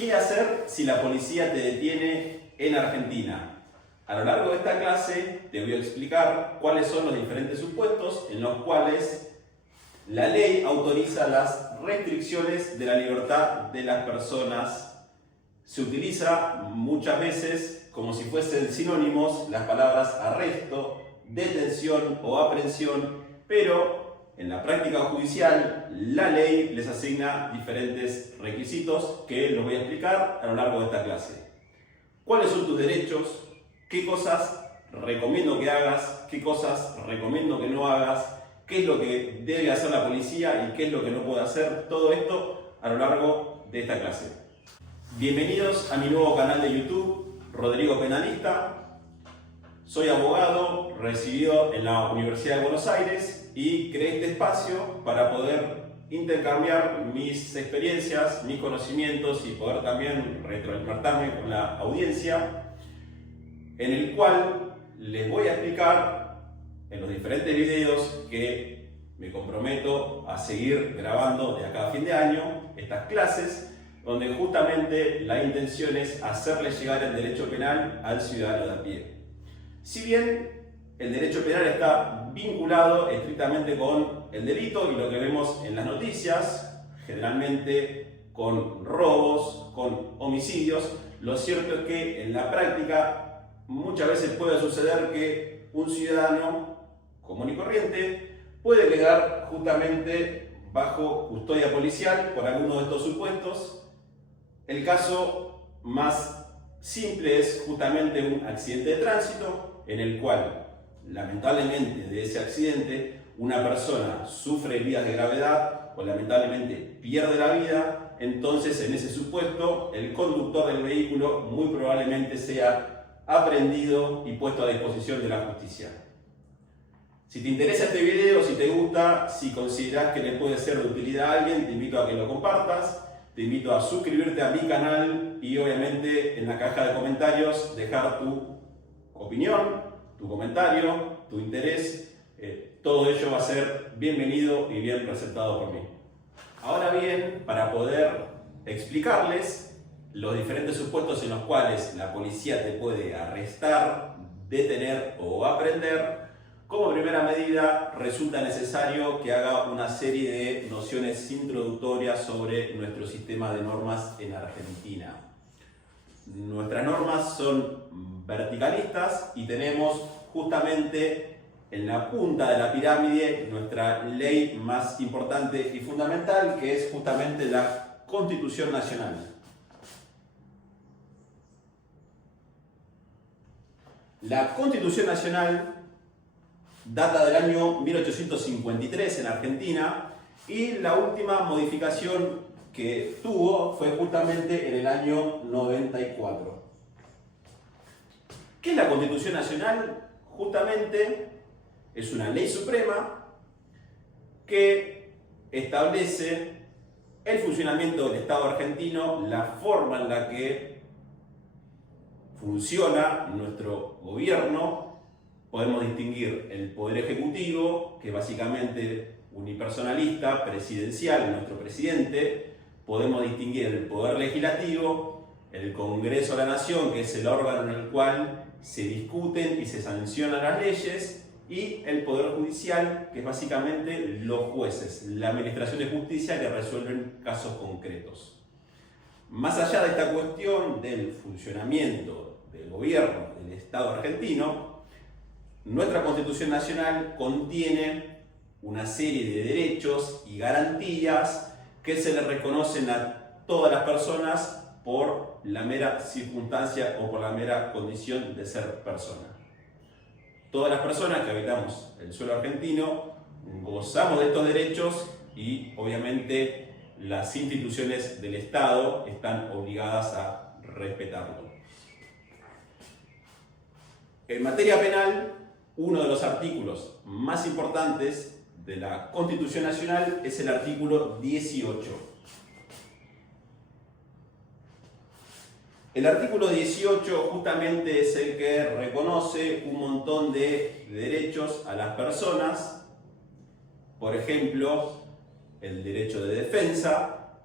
¿Qué hacer si la policía te detiene en Argentina? A lo largo de esta clase te voy a explicar cuáles son los diferentes supuestos en los cuales la ley autoriza las restricciones de la libertad de las personas. Se utiliza muchas veces como si fuesen sinónimos las palabras arresto, detención o aprehensión, pero en la práctica judicial la ley les asigna diferentes requisitos que los voy a explicar a lo largo de esta clase. ¿Cuáles son tus derechos? ¿Qué cosas recomiendo que hagas? ¿Qué cosas recomiendo que no hagas? ¿Qué es lo que debe hacer la policía y qué es lo que no puede hacer? Todo esto a lo largo de esta clase. Bienvenidos a mi nuevo canal de YouTube, Rodrigo Penalista. Soy abogado, recibido en la Universidad de Buenos Aires y creé este espacio para poder intercambiar mis experiencias, mis conocimientos y poder también retroalimentarme con la audiencia, en el cual les voy a explicar en los diferentes videos que me comprometo a seguir grabando de acá a fin de año estas clases, donde justamente la intención es hacerle llegar el derecho penal al ciudadano de a pie. Si bien el derecho penal está vinculado estrictamente con el delito y lo que vemos en las noticias, generalmente con robos, con homicidios, lo cierto es que en la práctica muchas veces puede suceder que un ciudadano común y corriente puede quedar justamente bajo custodia policial por alguno de estos supuestos. El caso más simple es justamente un accidente de tránsito en el cual, lamentablemente, de ese accidente una persona sufre heridas de gravedad o lamentablemente pierde la vida. Entonces, en ese supuesto, el conductor del vehículo muy probablemente sea aprehendido y puesto a disposición de la justicia. Si te interesa este video, si te gusta, si consideras que le puede ser de utilidad a alguien, te invito a que lo compartas, te invito a suscribirte a mi canal y obviamente en la caja de comentarios dejar tu opinión, tu comentario, tu interés. Todo ello va a ser bienvenido y bien presentado por mí. Ahora bien, para poder explicarles los diferentes supuestos en los cuales la policía te puede arrestar, detener o apreender, como primera medida resulta necesario que haga una serie de nociones introductorias sobre nuestro sistema de normas en Argentina. Nuestras normas son verticalistas y tenemos justamente en la punta de la pirámide nuestra ley más importante y fundamental, que es justamente la Constitución Nacional. La Constitución Nacional data del año 1853 en Argentina y la última modificación que tuvo fue justamente en el año 94. ¿Qué es la Constitución Nacional? Justamente es una ley suprema que establece el funcionamiento del Estado argentino, la forma en la que funciona nuestro gobierno. Podemos distinguir el Poder Ejecutivo, que es básicamente unipersonalista, presidencial, nuestro presidente. Podemos distinguir el Poder Legislativo, el Congreso de la Nación, que es el órgano en el cual se discuten y se sancionan las leyes, y el Poder Judicial, que es básicamente los jueces, la administración de justicia que resuelven casos concretos. Más allá de esta cuestión del funcionamiento del gobierno del Estado argentino, nuestra Constitución Nacional contiene una serie de derechos y garantías que se le reconocen a todas las personas por la mera circunstancia o por la mera condición de ser persona. Todas las personas que habitamos el suelo argentino gozamos de estos derechos y obviamente las instituciones del Estado están obligadas a respetarlo. En materia penal, uno de los artículos más importantes de la Constitución Nacional es el artículo 18. El artículo 18 justamente es el que reconoce un montón de derechos a las personas, por ejemplo, el derecho de defensa,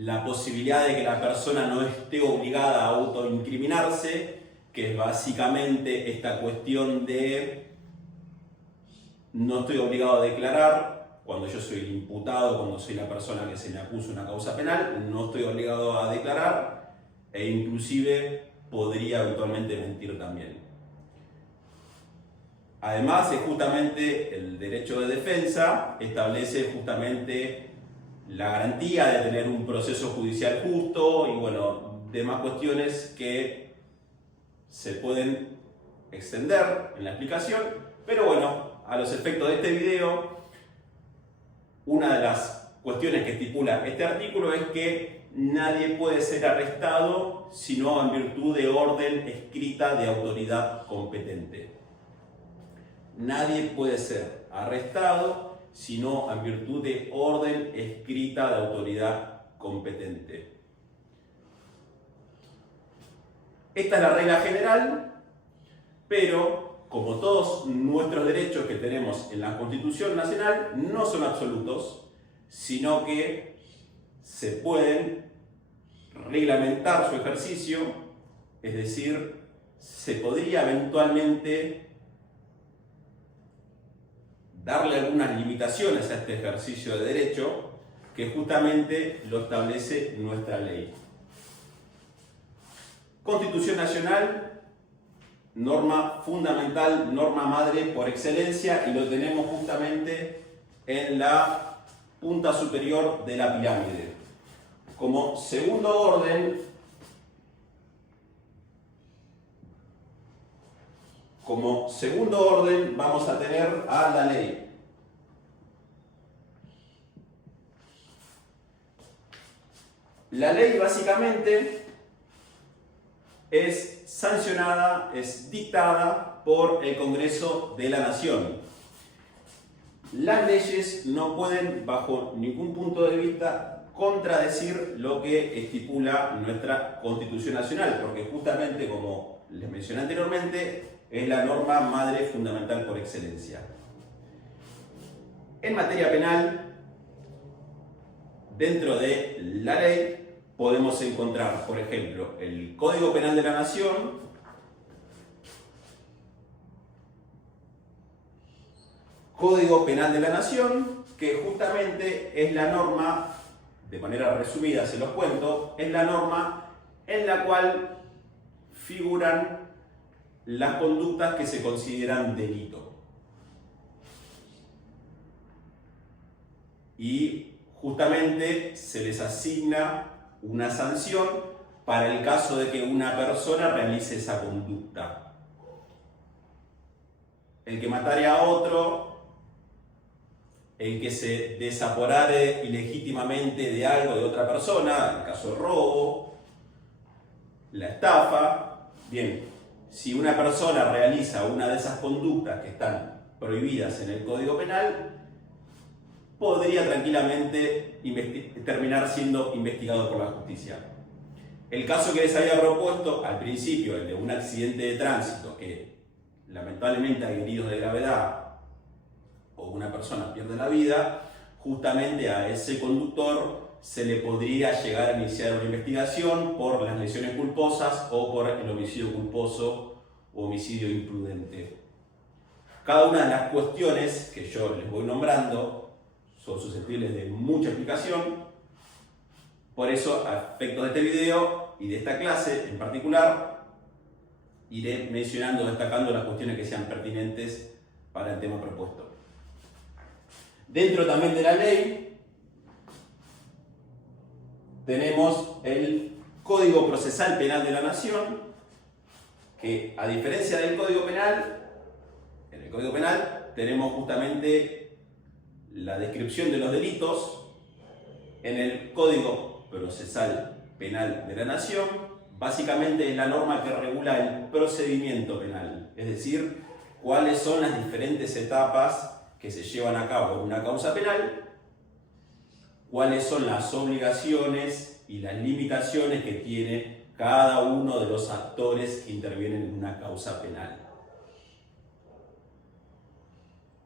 la posibilidad de que la persona no esté obligada a autoincriminarse, que es básicamente esta cuestión de no estoy obligado a declarar cuando yo soy el imputado, cuando soy la persona que se me acusa una causa penal, no estoy obligado a declarar e inclusive podría eventualmente mentir también. Además, es justamente el derecho de defensa establece justamente la garantía de tener un proceso judicial justo y bueno, demás cuestiones que se pueden extender en la explicación, pero bueno, a los efectos de este video, una de las cuestiones que estipula este artículo es que nadie puede ser arrestado sino en virtud de orden escrita de autoridad competente. Nadie puede ser arrestado sino en virtud de orden escrita de autoridad competente. Esta es la regla general, pero como todos nuestros derechos que tenemos en la Constitución Nacional no son absolutos, sino que se pueden reglamentar su ejercicio, es decir, se podría eventualmente darle algunas limitaciones a este ejercicio de derecho que justamente lo establece nuestra ley. Constitución Nacional, norma fundamental, norma madre por excelencia, y lo tenemos justamente en la punta superior de la pirámide. Como segundo orden, vamos a tener a la ley. La ley básicamente es sancionada, es dictada por el Congreso de la Nación. Las leyes no pueden, bajo ningún punto de vista, contradecir lo que estipula nuestra Constitución Nacional, porque justamente, como les mencioné anteriormente, es la norma madre fundamental por excelencia. En materia penal, dentro de la ley, podemos encontrar, por ejemplo, el Código Penal de la Nación, que justamente es la norma, de manera resumida se los cuento, es la norma en la cual figuran las conductas que se consideran delito. Y justamente se les asigna una sanción para el caso de que una persona realice esa conducta. El que matare a otro, el que se desaporare ilegítimamente de algo de otra persona, en el caso de robo, la estafa. Bien, si una persona realiza una de esas conductas que están prohibidas en el Código Penal, podría tranquilamente terminar siendo investigado por la justicia. El caso que les había propuesto al principio, el de un accidente de tránsito que lamentablemente hay heridos de gravedad o una persona pierde la vida, justamente a ese conductor se le podría llegar a iniciar una investigación por las lesiones culposas o por el homicidio culposo o homicidio imprudente. Cada una de las cuestiones que yo les voy nombrando son susceptibles de mucha explicación. Por eso, a efectos de este video y de esta clase en particular, iré mencionando, destacando las cuestiones que sean pertinentes para el tema propuesto. Dentro también de la ley tenemos el Código Procesal Penal de la Nación, que a diferencia del Código Penal, en el Código Penal tenemos justamente la descripción de los delitos. En el Código Procesal Penal de la Nación, básicamente es la norma que regula el procedimiento penal, es decir, cuáles son las diferentes etapas que se llevan a cabo en una causa penal, cuáles son las obligaciones y las limitaciones que tiene cada uno de los actores que intervienen en una causa penal.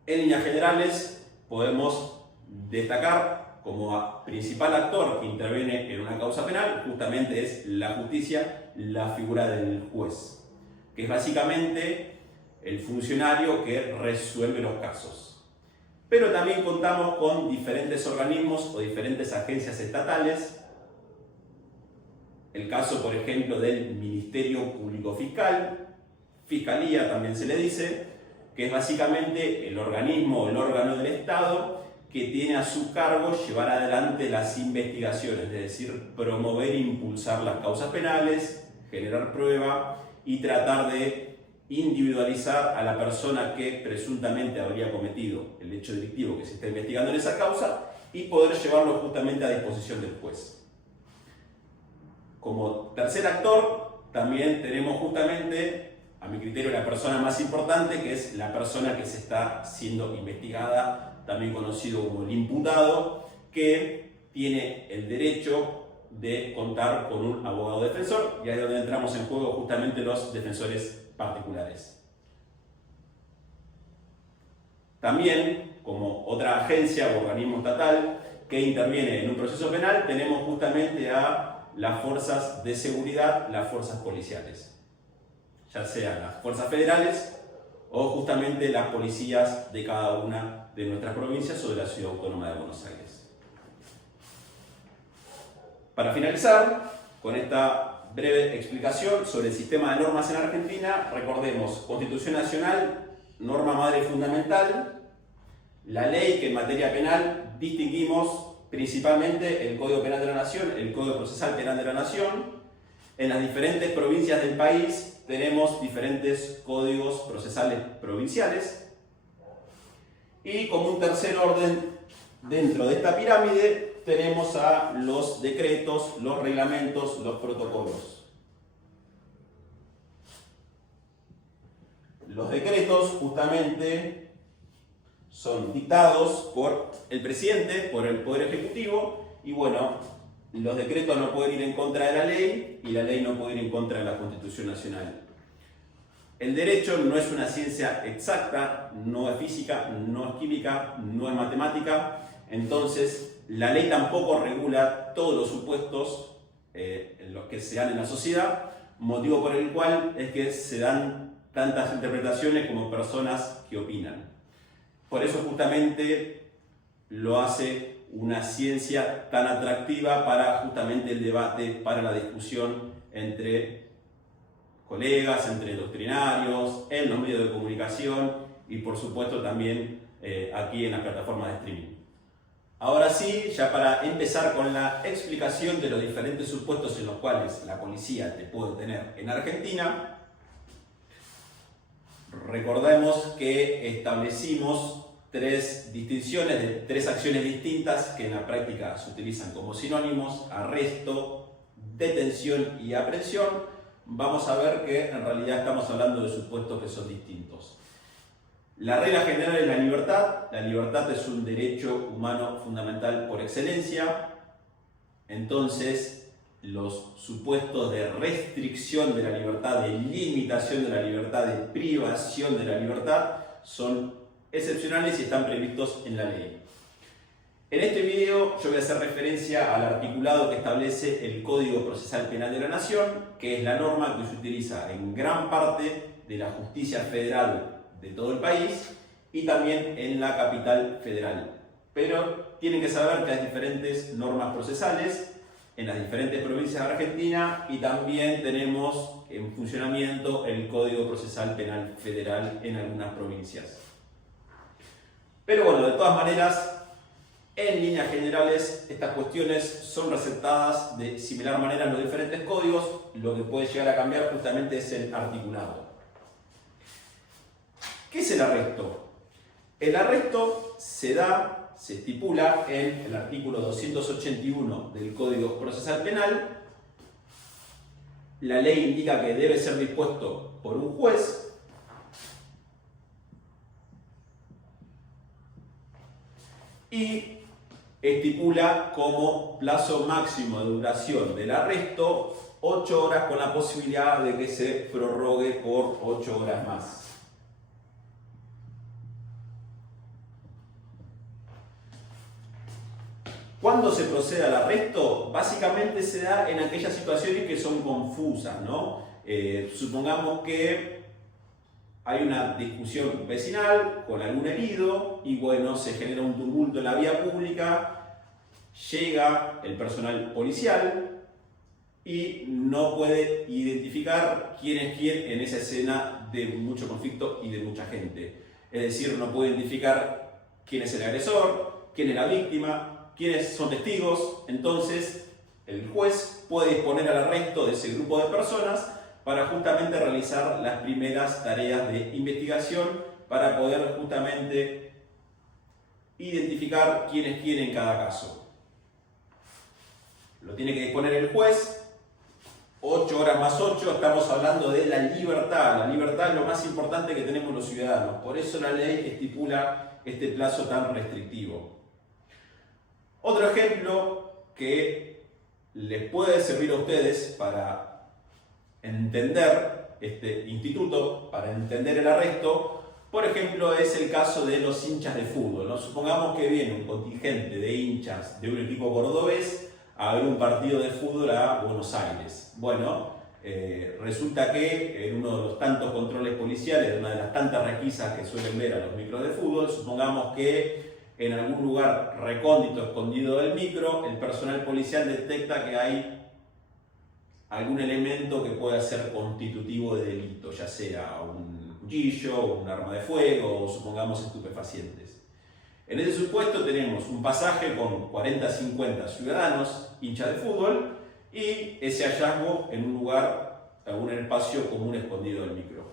En líneas generales, podemos destacar como principal actor que interviene en una causa penal, justamente es la justicia, la figura del juez, que es básicamente el funcionario que resuelve los casos. Pero también contamos con diferentes organismos o diferentes agencias estatales. El caso, por ejemplo, del Ministerio Público Fiscal, Fiscalía también se le dice, que es básicamente el organismo o el órgano del Estado que tiene a su cargo llevar adelante las investigaciones, es decir, promover e impulsar las causas penales, generar prueba y tratar de individualizar a la persona que presuntamente habría cometido el hecho delictivo que se está investigando en esa causa y poder llevarlo justamente a disposición del juez. Como tercer actor, también tenemos justamente, a mi criterio, la persona más importante, que es la persona que se está siendo investigada, también conocido como el imputado, que tiene el derecho de contar con un abogado defensor, y ahí es donde entramos en juego justamente los defensores particulares. También, como otra agencia o organismo estatal que interviene en un proceso penal, tenemos justamente a las fuerzas de seguridad, las fuerzas policiales, ya sean las fuerzas federales o justamente las policías de cada una de nuestras provincias o de la Ciudad Autónoma de Buenos Aires. Para finalizar con esta breve explicación sobre el sistema de normas en Argentina, recordemos: Constitución Nacional, norma madre fundamental, la ley, que en materia penal distinguimos principalmente el Código Penal de la Nación, el Código Procesal Penal de la Nación. En las diferentes provincias del país tenemos diferentes códigos procesales provinciales. Y como un tercer orden dentro de esta pirámide tenemos a los decretos, los reglamentos, los protocolos. Los decretos justamente son dictados por el presidente, por el Poder Ejecutivo, y bueno, los decretos no pueden ir en contra de la ley y la ley no puede ir en contra de la Constitución Nacional. El derecho no es una ciencia exacta, no es física, no es química, no es matemática, entonces la ley tampoco regula todos los supuestos en los que se dan en la sociedad, motivo por el cual es que se dan tantas interpretaciones como personas que opinan. Por eso justamente lo hace una ciencia tan atractiva para justamente el debate, para la discusión entre colegas, entre doctrinarios, en los medios de comunicación y por supuesto también aquí en las plataformas de streaming. Ahora sí, ya para empezar con la explicación de los diferentes supuestos en los cuales la policía te puede tener en Argentina, recordemos que establecimos tres distinciones de tres acciones distintas que en la práctica se utilizan como sinónimos: arresto, detención y aprehensión. Vamos a ver que en realidad estamos hablando de supuestos que son distintos. La regla general es la libertad. La libertad es un derecho humano fundamental por excelencia. Entonces, los supuestos de restricción de la libertad, de limitación de la libertad, de privación de la libertad, son excepcionales y están previstos en la ley. En este video yo voy a hacer referencia al articulado que establece el Código Procesal Penal de la Nación, que es la norma que se utiliza en gran parte de la justicia federal de todo el país y también en la capital federal. Pero tienen que saber que hay diferentes normas procesales en las diferentes provincias de Argentina y también tenemos en funcionamiento el Código Procesal Penal Federal en algunas provincias. Pero bueno, de todas maneras, en líneas generales, estas cuestiones son receptadas de similar manera en los diferentes códigos. Lo que puede llegar a cambiar justamente es el articulado. ¿Qué es el arresto? El arresto se estipula en el artículo 281 del Código Procesal Penal. La ley indica que debe ser dispuesto por un juez. Y estipula como plazo máximo de duración del arresto 8 horas con la posibilidad de que se prorrogue por 8 horas más. ¿Cuándo se procede al arresto? Básicamente se da en aquellas situaciones que son confusas, ¿no? Supongamos que hay una discusión vecinal con algún herido y bueno, se genera un tumulto en la vía pública, llega el personal policial y no puede identificar quién es quién en esa escena de mucho conflicto y de mucha gente. Es decir, no puede identificar quién es el agresor, quién es la víctima, quiénes son testigos. Entonces, el juez puede disponer al arresto de ese grupo de personas para justamente realizar las primeras tareas de investigación para poder justamente identificar quién es quién en cada caso. Lo tiene que disponer el juez. 8 horas más 8, estamos hablando de la libertad. La libertad es lo más importante que tenemos los ciudadanos. Por eso la ley estipula este plazo tan restrictivo. Otro ejemplo que les puede servir a ustedes para entender este instituto, para entender el arresto, por ejemplo, es el caso de los hinchas de fútbol, ¿no? Supongamos que viene un contingente de hinchas de un equipo cordobés a ver un partido de fútbol a Buenos Aires. Bueno, resulta que en uno de los tantos controles policiales, de una de las tantas requisas que suelen ver a los micros de fútbol, supongamos que en algún lugar recóndito, escondido del micro, el personal policial detecta que hay algún elemento que pueda ser constitutivo de delito, ya sea un cuchillo, un arma de fuego o supongamos estupefacientes. En ese supuesto tenemos un pasaje con 40-50 ciudadanos hinchas de fútbol y ese hallazgo en un lugar, algún espacio común escondido del micro.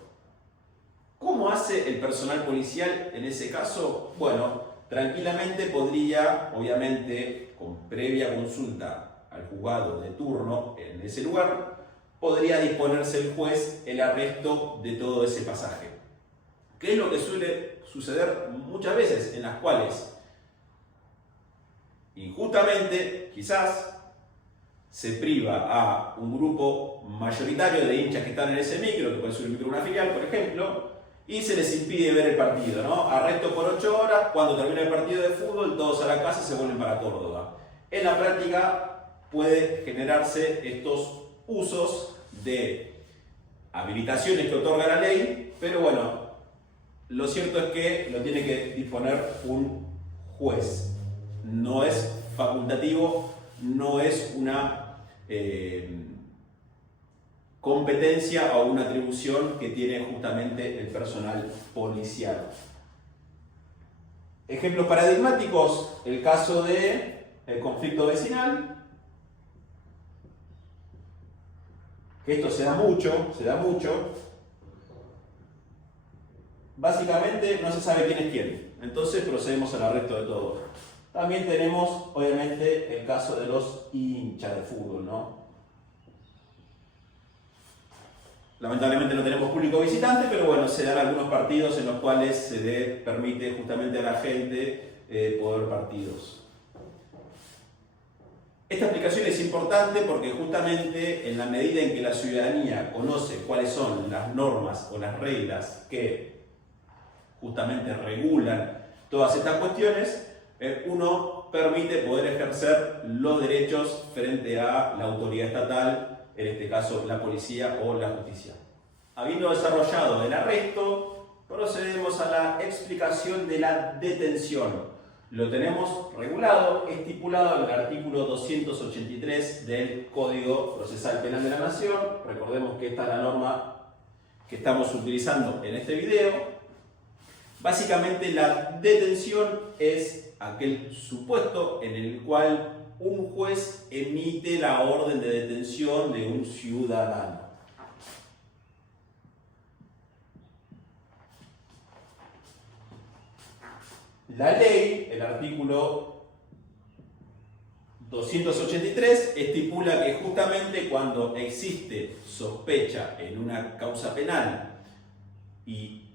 ¿Cómo hace el personal policial en ese caso? Bueno, tranquilamente podría, obviamente con previa consulta al juzgado de turno en ese lugar, podría disponerse el juez el arresto de todo ese pasaje. ¿Qué es lo que suele suceder muchas veces? En las cuales, injustamente, quizás, se priva a un grupo mayoritario de hinchas que están en ese micro, que puede ser el micro de una filial, por ejemplo, y se les impide ver el partido, ¿no? Arresto por 8 horas, cuando termina el partido de fútbol, todos a la casa y se vuelven para Córdoba. En la práctica, puede generarse estos usos de habilitaciones que otorga la ley, pero bueno, lo cierto es que lo tiene que disponer un juez. No es facultativo, no es una competencia o una atribución que tiene justamente el personal policial. Ejemplos paradigmáticos, el caso del conflicto vecinal. Que esto se da mucho. Básicamente no se sabe quién es quién, entonces procedemos al arresto de todos. También tenemos, obviamente, el caso de los hinchas de fútbol, ¿no? Lamentablemente no tenemos público visitante, pero bueno, se dan algunos partidos en los cuales se le permite justamente a la gente poder ver partidos. Esta explicación es importante porque justamente en la medida en que la ciudadanía conoce cuáles son las normas o las reglas que justamente regulan todas estas cuestiones, uno permite poder ejercer los derechos frente a la autoridad estatal, en este caso la policía o la justicia. Habiendo desarrollado el arresto, procedemos a la explicación de la detención. Lo tenemos regulado, estipulado en el artículo 283 del Código Procesal Penal de la Nación. Recordemos que esta es la norma que estamos utilizando en este video. Básicamente la detención es aquel supuesto en el cual un juez emite la orden de detención de un ciudadano. La ley, el artículo 283, estipula que justamente cuando existe sospecha en una causa penal y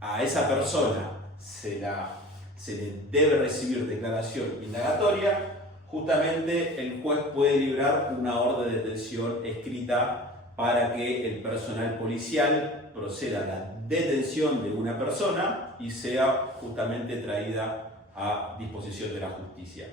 a esa persona se le debe recibir declaración indagatoria, justamente el juez puede librar una orden de detención escrita para que el personal policial proceda a la detención de una persona y sea justamente traída a disposición de la justicia.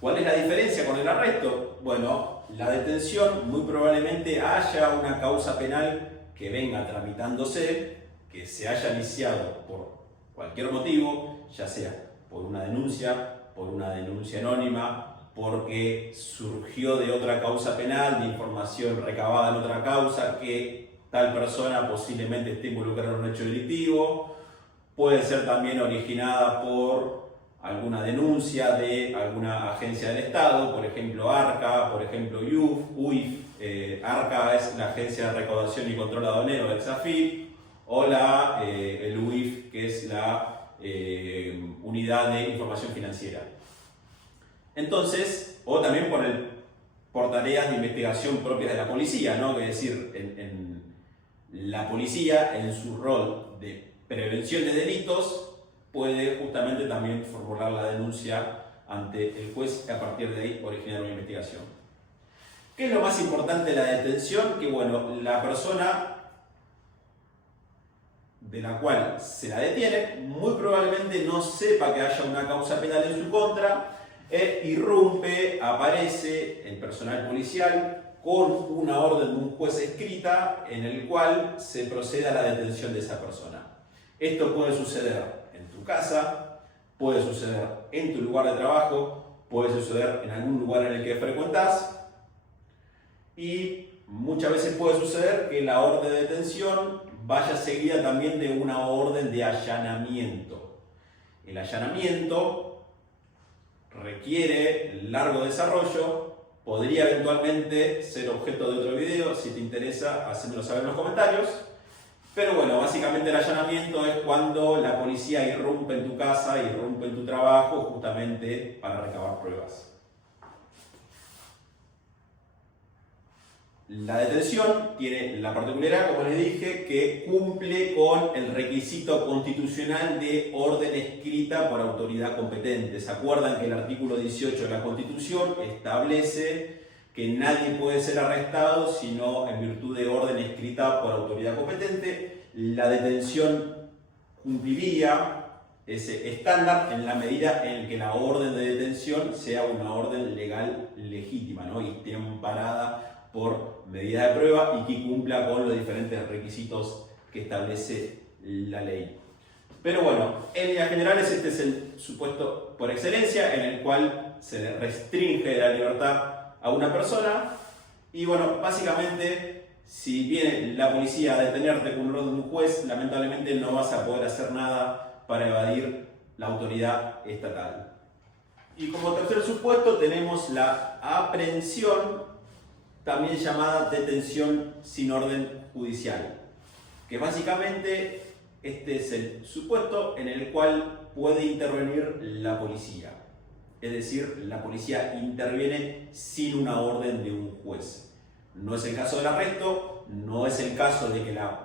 ¿Cuál es la diferencia con el arresto? Bueno, la detención muy probablemente haya una causa penal que venga tramitándose, que se haya iniciado por cualquier motivo, ya sea por una denuncia anónima, porque surgió de otra causa penal, de información recabada en otra causa, que tal persona posiblemente esté involucrada en un hecho delictivo, puede ser también originada por alguna denuncia de alguna agencia del Estado, por ejemplo ARCA, por ejemplo UIF. ARCA es la Agencia de Recaudación y Control Aduanero del SAFIP, o el UIF, que es la Unidad de Información Financiera. Entonces, o también por tareas de investigación propias de la policía, ¿no? Es decir, en la policía, en su rol de prevención de delitos, puede justamente también formular la denuncia ante el juez y a partir de ahí originar una investigación. ¿Qué es lo más importante de la detención? Que bueno, la persona de la cual se la detiene muy probablemente no sepa que haya una causa penal en su contra, irrumpe, aparece el personal policial con una orden de un juez escrita en el cual se procede a la detención de esa persona. Esto puede suceder en tu casa, puede suceder en tu lugar de trabajo, puede suceder en algún lugar en el que frecuentas, y muchas veces puede suceder que la orden de detención vaya seguida también de una orden de allanamiento. El allanamiento requiere largo desarrollo, podría eventualmente ser objeto de otro video. Si te interesa, hacémelo saber en los comentarios. Pero bueno, básicamente el allanamiento es cuando la policía irrumpe en tu casa, irrumpe en tu trabajo, justamente para recabar pruebas. La detención tiene la particularidad, como les dije, que cumple con el requisito constitucional de orden escrita por autoridad competente. ¿Se acuerdan que el artículo 18 de la Constitución establece que nadie puede ser arrestado sino en virtud de orden escrita por autoridad competente? La detención cumpliría ese estándar en la medida en que la orden de detención sea una orden legal legítima, ¿no? Y esté amparada por medidas de prueba y que cumpla con los diferentes requisitos que establece la ley. Pero bueno, en líneas generales este es el supuesto por excelencia en el cual se le restringe la libertad a una persona. Y bueno, básicamente, si viene la policía a detenerte con un orden de un juez, lamentablemente no vas a poder hacer nada para evadir la autoridad estatal. Y como tercer supuesto tenemos la aprehensión, también llamada detención sin orden judicial, que básicamente este es el supuesto en el cual puede intervenir la policía. Es decir, la policía interviene sin una orden de un juez. No es el caso del arresto, no es el caso de que la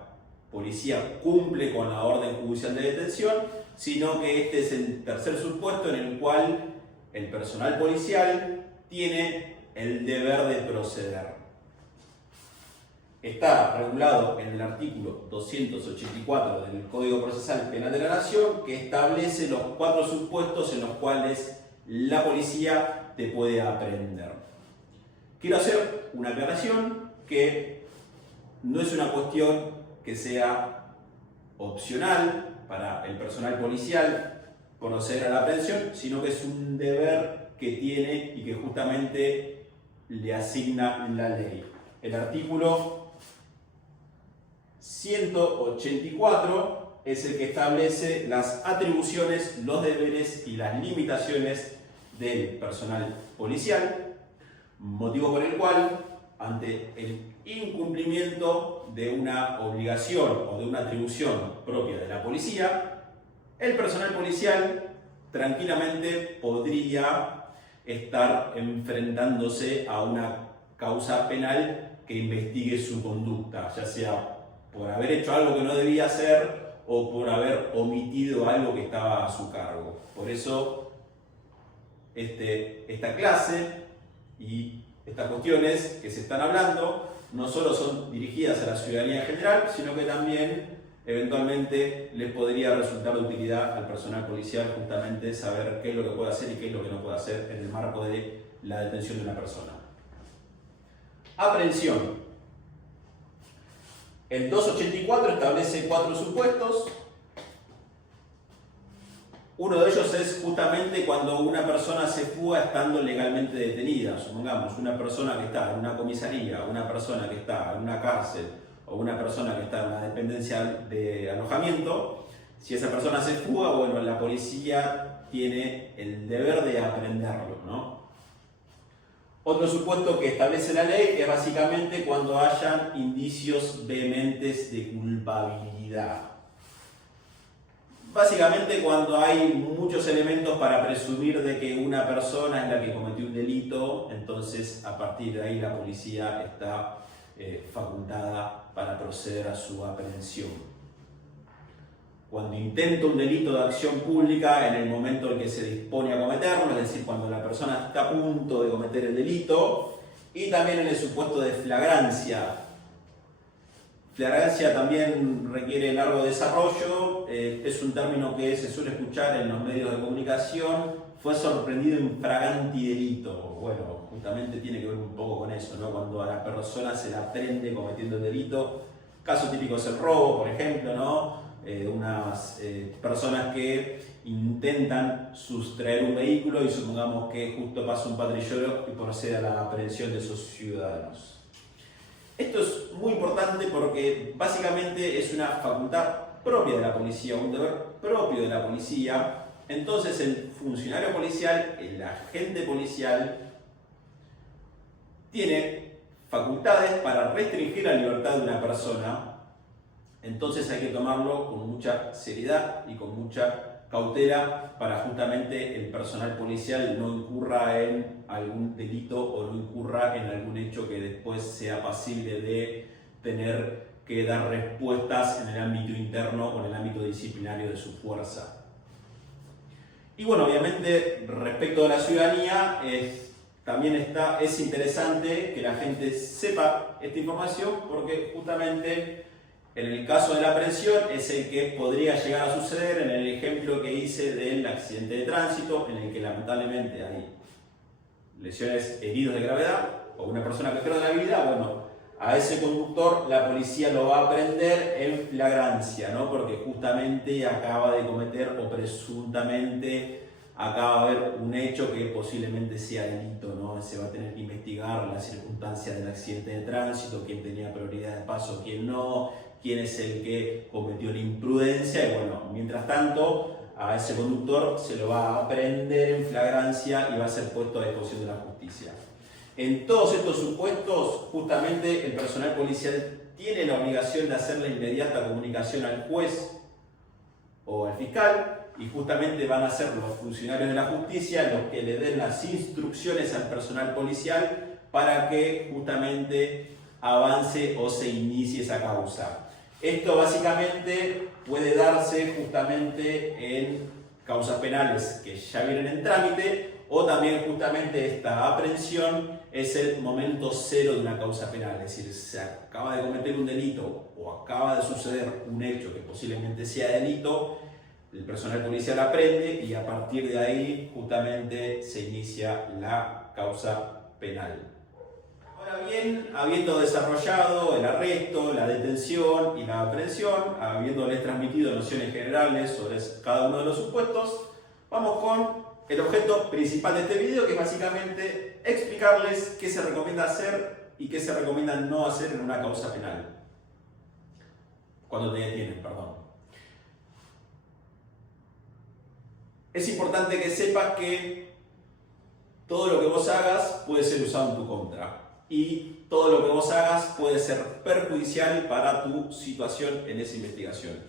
policía cumple con la orden judicial de detención, sino que este es el tercer supuesto en el cual el personal policial tiene el deber de proceder. Está regulado en el artículo 284 del Código Procesal Penal de la Nación, que establece los 4 supuestos en los cuales la policía te puede apreender. Quiero hacer una aclaración que no es una cuestión que sea opcional para el personal policial proceder a la aprehensión, sino que es un deber que tiene y que justamente le asigna la ley. El artículo 184 es el que establece las atribuciones, los deberes y las limitaciones del personal policial, motivo por el cual, ante el incumplimiento de una obligación o de una atribución propia de la policía, el personal policial tranquilamente podría estar enfrentándose a una causa penal que investigue su conducta, ya sea por haber hecho algo que no debía hacer o por haber omitido algo que estaba a su cargo. Por eso esta clase y estas cuestiones que se están hablando no solo son dirigidas a la ciudadanía en general, sino que también eventualmente les podría resultar de utilidad al personal policial justamente saber qué es lo que puede hacer y qué es lo que no puede hacer en el marco de la detención de una persona. Aprehensión. El 284 establece 4 supuestos. Uno de ellos es justamente cuando una persona se fuga estando legalmente detenida. Supongamos una persona que está en una comisaría, una persona que está en una cárcel o una persona que está en una dependencia de alojamiento. Si esa persona se fuga, bueno, la policía tiene el deber de aprehenderlo, ¿no? Otro supuesto que establece la ley es básicamente cuando hayan indicios vehementes de culpabilidad. Básicamente cuando hay muchos elementos para presumir de que una persona es la que cometió un delito, entonces a partir de ahí la policía está facultada para proceder a su aprehensión. Cuando intenta un delito de acción pública en el momento en que se dispone a cometerlo, es decir, cuando la persona está a punto de cometer el delito, y también en el supuesto de flagrancia. Flagrancia también requiere largo desarrollo, es un término que se suele escuchar en los medios de comunicación, fue sorprendido en fragante delito. Bueno, justamente tiene que ver un poco con eso, ¿no? Cuando a la persona se la prende cometiendo el delito. Caso típico es el robo, por ejemplo, ¿no? Unas personas que intentan sustraer un vehículo y supongamos que justo pasa un patrullero y procede a la aprehensión de esos ciudadanos. Esto es muy importante porque básicamente es una facultad propia de la policía, un deber propio de la policía. Entonces el funcionario policial, el agente policial, tiene facultades para restringir la libertad de una persona. Entonces hay que tomarlo con mucha seriedad y con mucha cautela para justamente el personal policial no incurra en algún delito o no incurra en algún hecho que después sea pasible de tener que dar respuestas en el ámbito interno o en el ámbito disciplinario de su fuerza. Y bueno, obviamente respecto a la ciudadanía también es interesante que la gente sepa esta información porque justamente en el caso de la aprehensión es el que podría llegar a suceder en el ejemplo que hice del accidente de tránsito, en el que lamentablemente hay lesiones, heridos de gravedad o una persona que pierde la vida. Bueno, a ese conductor la policía lo va a prender en flagrancia, ¿no? Porque justamente acaba de cometer o presuntamente acaba de haber un hecho que posiblemente sea delito, ¿no? Se va a tener que investigar las circunstancias del accidente de tránsito, quién tenía prioridad de paso, quién no, quién es el que cometió la imprudencia, y bueno, mientras tanto a ese conductor se lo va a prender en flagrancia y va a ser puesto a disposición de la justicia. En todos estos supuestos, justamente el personal policial tiene la obligación de hacer la inmediata comunicación al juez o al fiscal, y justamente van a ser los funcionarios de la justicia los que le den las instrucciones al personal policial para que justamente avance o se inicie esa causa. Esto básicamente puede darse justamente en causas penales que ya vienen en trámite, o también justamente esta aprehensión es el momento cero de una causa penal, es decir, se acaba de cometer un delito o acaba de suceder un hecho que posiblemente sea delito, el personal policial aprende y a partir de ahí justamente se inicia la causa penal. Ahora bien, habiendo desarrollado el arresto, la detención y la aprehensión, habiéndoles transmitido nociones generales sobre cada uno de los supuestos, vamos con el objeto principal de este video, que es básicamente explicarles qué se recomienda hacer y qué se recomienda no hacer en una causa penal. Cuando te detienen, perdón. Es importante que sepas que todo lo que vos hagas puede ser usado en tu contra y todo lo que vos hagas puede ser perjudicial para tu situación en esa investigación.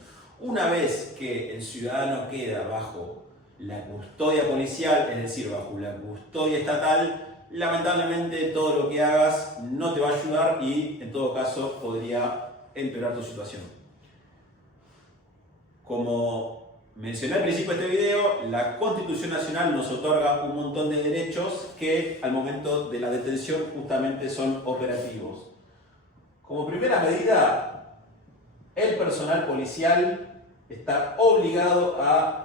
Una vez que el ciudadano queda bajo la custodia policial, es decir, bajo la custodia estatal, lamentablemente todo lo que hagas no te va a ayudar y en todo caso podría empeorar tu situación. Como mencioné al principio de este video, la Constitución Nacional nos otorga un montón de derechos que al momento de la detención justamente son operativos. Como primera medida, el personal policial está obligado a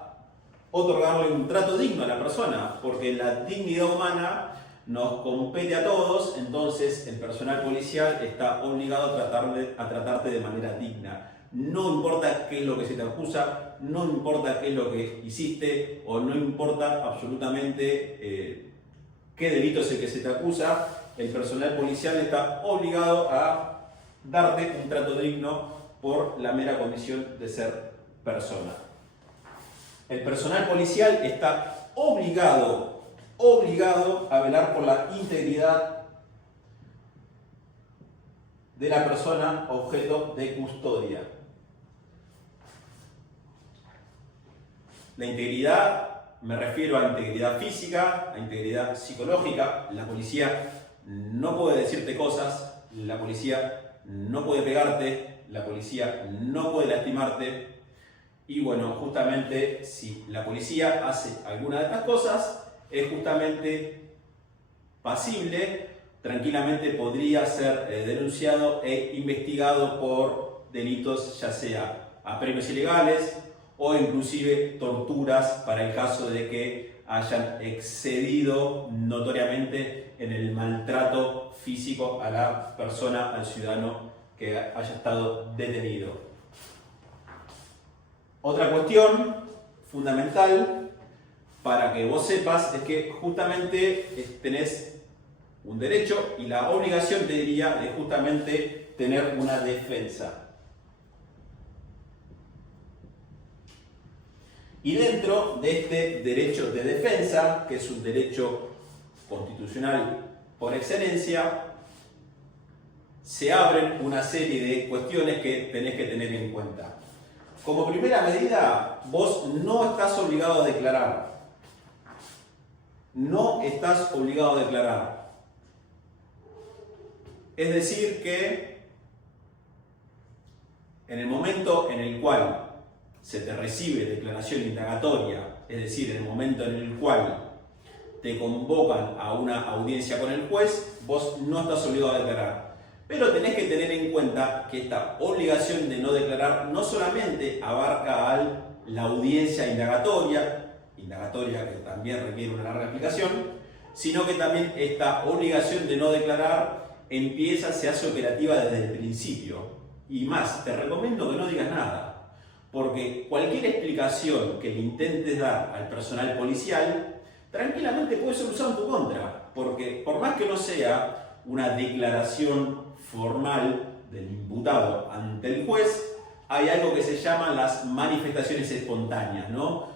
otorgarle un trato digno a la persona, porque la dignidad humana nos compete a todos, entonces el personal policial está obligado a tratarte de manera digna. No importa qué es lo que se te acusa, no importa qué es lo que hiciste, o no importa absolutamente qué delito es el que se te acusa, el personal policial está obligado a darte un trato digno por la mera condición de ser persona. El personal policial está obligado a velar por la integridad de la persona objeto de custodia. La integridad, me refiero a integridad física, a integridad psicológica. La policía no puede decirte cosas, la policía no puede pegarte, la policía no puede lastimarte. Y bueno, justamente si la policía hace alguna de estas cosas, es justamente pasible, tranquilamente podría ser denunciado e investigado por delitos ya sea apremios ilegales o inclusive torturas para el caso de que hayan excedido notoriamente en el maltrato físico a la persona, al ciudadano que haya estado detenido. Otra cuestión fundamental para que vos sepas es que justamente tenés un derecho y la obligación, te diría, de justamente tener una defensa. Y dentro de este derecho de defensa, que es un derecho constitucional por excelencia, se abren una serie de cuestiones que tenés que tener en cuenta. Como primera medida, vos no estás obligado a declarar. No estás obligado a declarar. Es decir que en el momento en el cual se te recibe declaración indagatoria, es decir, en el momento en el cual te convocan a una audiencia con el juez, vos no estás obligado a declarar. Pero tenés que tener en cuenta que esta obligación de no declarar no solamente abarca a la audiencia indagatoria que también requiere una larga explicación, sino que también esta obligación de no declarar se hace operativa desde el principio. Y más, te recomiendo que no digas nada, porque cualquier explicación que le intentes dar al personal policial tranquilamente puede ser usada en tu contra, porque por más que no sea una declaración formal del imputado ante el juez, hay algo que se llaman las manifestaciones espontáneas, ¿no?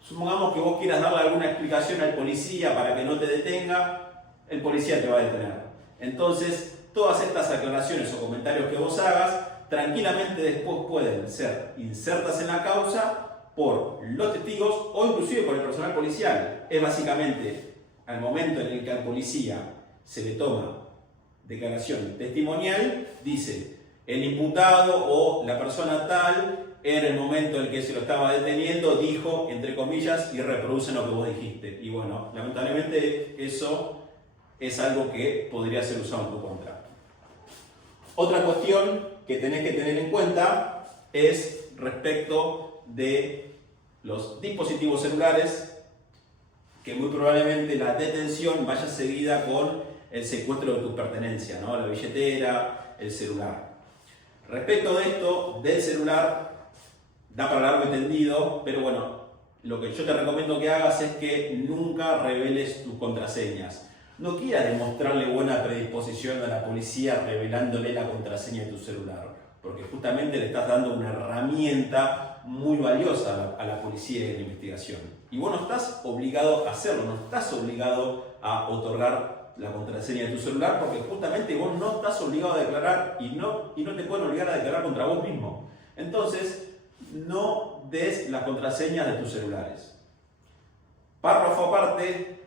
Supongamos que vos quieras darle alguna explicación al policía para que no te detenga, el policía te va a detener. Entonces, todas estas aclaraciones o comentarios que vos hagas, tranquilamente después pueden ser insertas en la causa por los testigos o inclusive por el personal policial. Es básicamente al momento en el que al policía se le toma declaración testimonial, dice el imputado o la persona tal en el momento en el que se lo estaba deteniendo dijo, entre comillas, y reproducen lo que vos dijiste. Y bueno, lamentablemente eso es algo que podría ser usado en tu contra. Otra cuestión que tenés que tener en cuenta es respecto de los dispositivos celulares, que muy probablemente la detención vaya seguida con el secuestro de tus pertenencias, ¿no? La billetera, el celular. Respecto de esto, del celular, da para largo entendido, pero bueno, lo que yo te recomiendo que hagas es que nunca reveles tus contraseñas. No quieras demostrarle buena predisposición a la policía revelándole la contraseña de tu celular, porque justamente le estás dando una herramienta muy valiosa a la policía y a la investigación. Y vos no estás obligado a hacerlo, no estás obligado a otorgar la contraseña de tu celular, porque justamente vos no estás obligado a declarar y no te pueden obligar a declarar contra vos mismo. Entonces, no des las contraseñas de tus celulares. Párrafo aparte,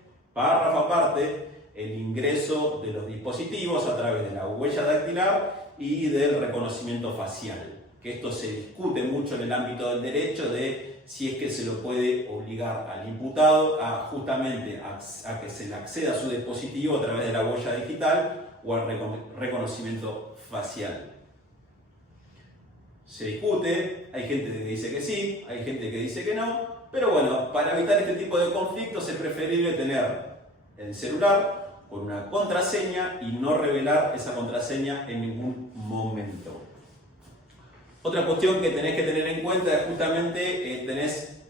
el ingreso de los dispositivos a través de la huella dactilar y del reconocimiento facial. Que esto se discute mucho en el ámbito del derecho de si es que se lo puede obligar al imputado a justamente a que se le acceda a su dispositivo a través de la huella digital o al reconocimiento facial. se discute, hay gente que dice que sí, hay gente que dice que no, pero bueno, para evitar este tipo de conflictos es preferible tener el celular con una contraseña y no revelar esa contraseña en ningún momento. Otra cuestión que tenés que tener en cuenta es justamente tenés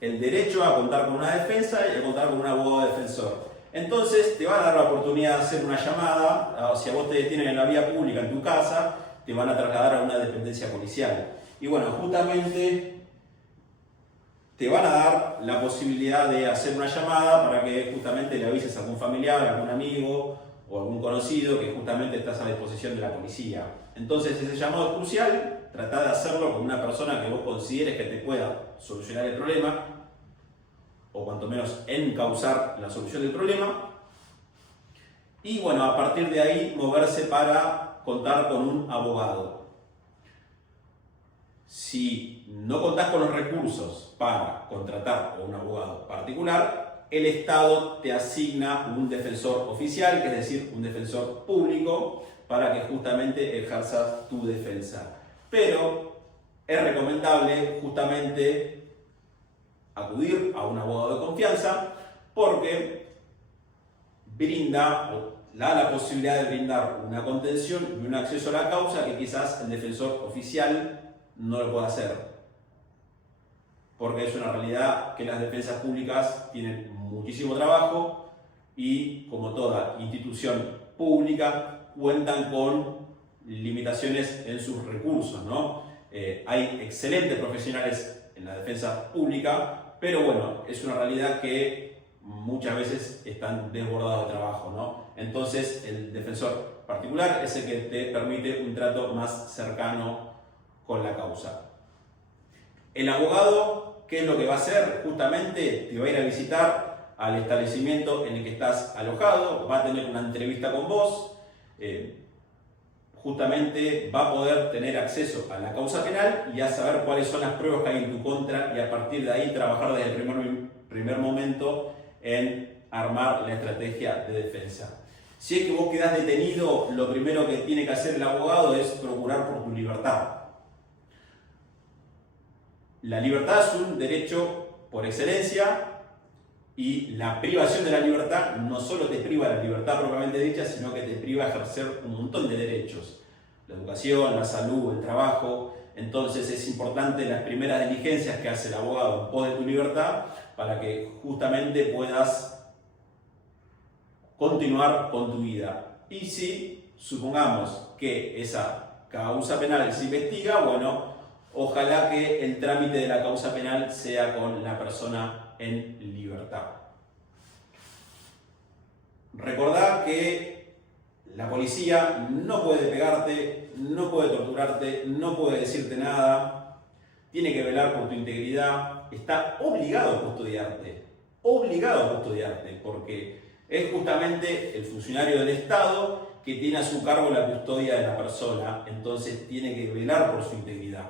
el derecho a contar con una defensa y a contar con un abogado defensor. Entonces te van a dar la oportunidad de hacer una llamada, o si a vos te detienen en la vía pública en tu casa, te van a trasladar a una dependencia policial. Y bueno, justamente te van a dar la posibilidad de hacer una llamada para que justamente le avises a algún familiar, a algún amigo o algún conocido que justamente estás a disposición de la policía. Entonces ese llamado es crucial, trata de hacerlo con una persona que vos consideres que te pueda solucionar el problema, o cuanto menos encauzar la solución del problema. Y bueno, a partir de ahí moverse para contar con un abogado. Si no contás con los recursos para contratar a un abogado particular, el Estado te asigna un defensor oficial, que es decir, un defensor público, para que justamente ejerzas tu defensa. Pero es recomendable justamente acudir a un abogado de confianza porque brinda o da la posibilidad de brindar una contención y un acceso a la causa que quizás el defensor oficial no lo pueda hacer. Porque es una realidad que las defensas públicas tienen muchísimo trabajo y, como toda institución pública, cuentan con limitaciones en sus recursos, ¿no? Hay excelentes profesionales en la defensa pública, pero bueno, es una realidad que muchas veces están desbordados de trabajo, ¿no? Entonces el defensor particular es el que te permite un trato más cercano con la causa. El abogado, ¿qué es lo que va a hacer? Justamente te va a ir a visitar al establecimiento en el que estás alojado, va a tener una entrevista con vos, justamente va a poder tener acceso a la causa penal y a saber cuáles son las pruebas que hay en tu contra y a partir de ahí trabajar desde el primer momento en armar la estrategia de defensa. Si es que vos quedás detenido, lo primero que tiene que hacer el abogado es procurar por tu libertad. La libertad es un derecho por excelencia y la privación de la libertad no solo te priva de la libertad propiamente dicha, sino que te priva de ejercer un montón de derechos. La educación, la salud, el trabajo. Entonces es importante las primeras diligencias que hace el abogado en pos de tu libertad para que justamente puedas continuar con tu vida. Y si supongamos que esa causa penal se investiga, bueno, ojalá que el trámite de la causa penal sea con la persona en libertad. Recordá que la policía no puede pegarte, no puede torturarte, no puede decirte nada, tiene que velar por tu integridad, está obligado a custodiarte, porque es justamente el funcionario del Estado que tiene a su cargo la custodia de la persona, entonces tiene que velar por su integridad.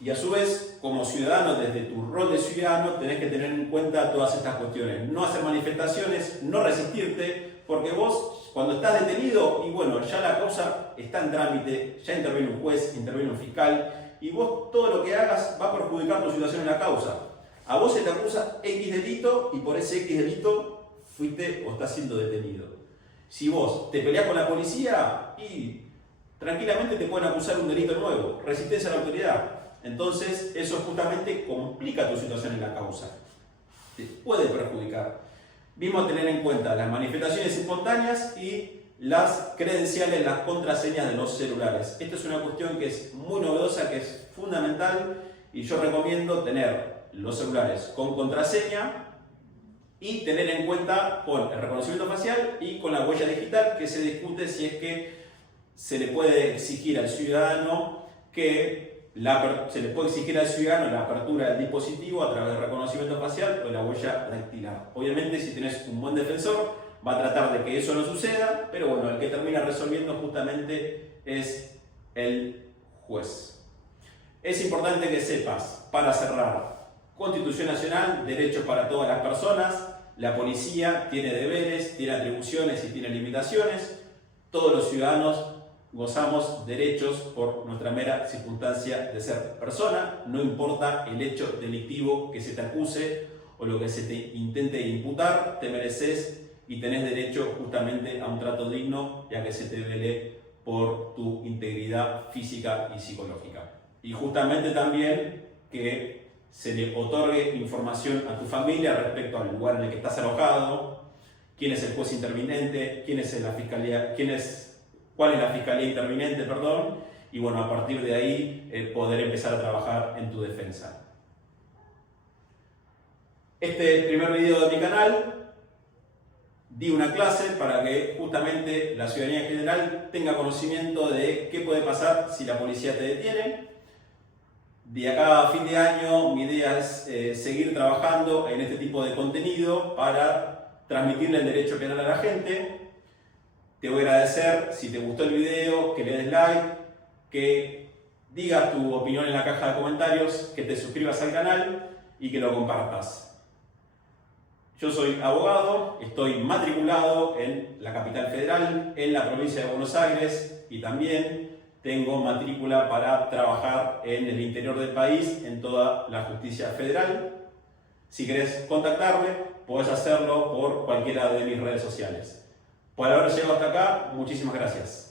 Y a su vez, como ciudadano, desde tu rol de ciudadano, tenés que tener en cuenta todas estas cuestiones. No hacer manifestaciones, no resistirte, porque vos, cuando estás detenido, y bueno, ya la causa está en trámite, ya interviene un juez, interviene un fiscal, y vos todo lo que hagas va a perjudicar tu situación en la causa. A vos se te acusa X delito, y por ese X delito fuiste o estás siendo detenido. Si vos te peleás con la policía, y tranquilamente te pueden acusar un delito nuevo, resistencia a la autoridad. Entonces, eso justamente complica tu situación en la causa. Te puede perjudicar. Vimos a tener en cuenta las manifestaciones espontáneas y las credenciales, las contraseñas de los celulares. Esta es una cuestión que es muy novedosa, que es fundamental y yo recomiendo tener los celulares con contraseña y tener en cuenta con el reconocimiento facial y con la huella digital, que se discute si es que se le puede exigir al ciudadano la apertura del dispositivo a través del reconocimiento facial o la huella dactilar. Obviamente, si tenés un buen defensor, va a tratar de que eso no suceda, pero bueno, el que termina resolviendo justamente es el juez. Es importante que sepas, para cerrar, Constitución Nacional, derechos para todas las personas, la policía tiene deberes, tiene atribuciones y tiene limitaciones, todos los ciudadanos gozamos derechos por nuestra mera circunstancia de ser persona, no importa el hecho delictivo que se te acuse o lo que se te intente imputar, te mereces y tenés derecho justamente a un trato digno y a que se te vele por tu integridad física y psicológica. Y justamente también que se le otorgue información a tu familia respecto al lugar en el que estás alojado, quién es el juez interviniente, cuál es la fiscalía interviniente, y bueno, a partir de ahí poder empezar a trabajar en tu defensa. Este es el primer video de mi canal. Di una clase para que justamente la ciudadanía en general tenga conocimiento de qué puede pasar si la policía te detiene. De acá a fin de año mi idea es seguir trabajando en este tipo de contenido para transmitirle el derecho penal a la gente. Te voy a agradecer si te gustó el video, que le des like, que digas tu opinión en la caja de comentarios, que te suscribas al canal y que lo compartas. Yo soy abogado, estoy matriculado en la capital federal, en la provincia de Buenos Aires y también tengo matrícula para trabajar en el interior del país, en toda la justicia federal. Si querés contactarme, podés hacerlo por cualquiera de mis redes sociales. Por haber llegado hasta acá, muchísimas gracias.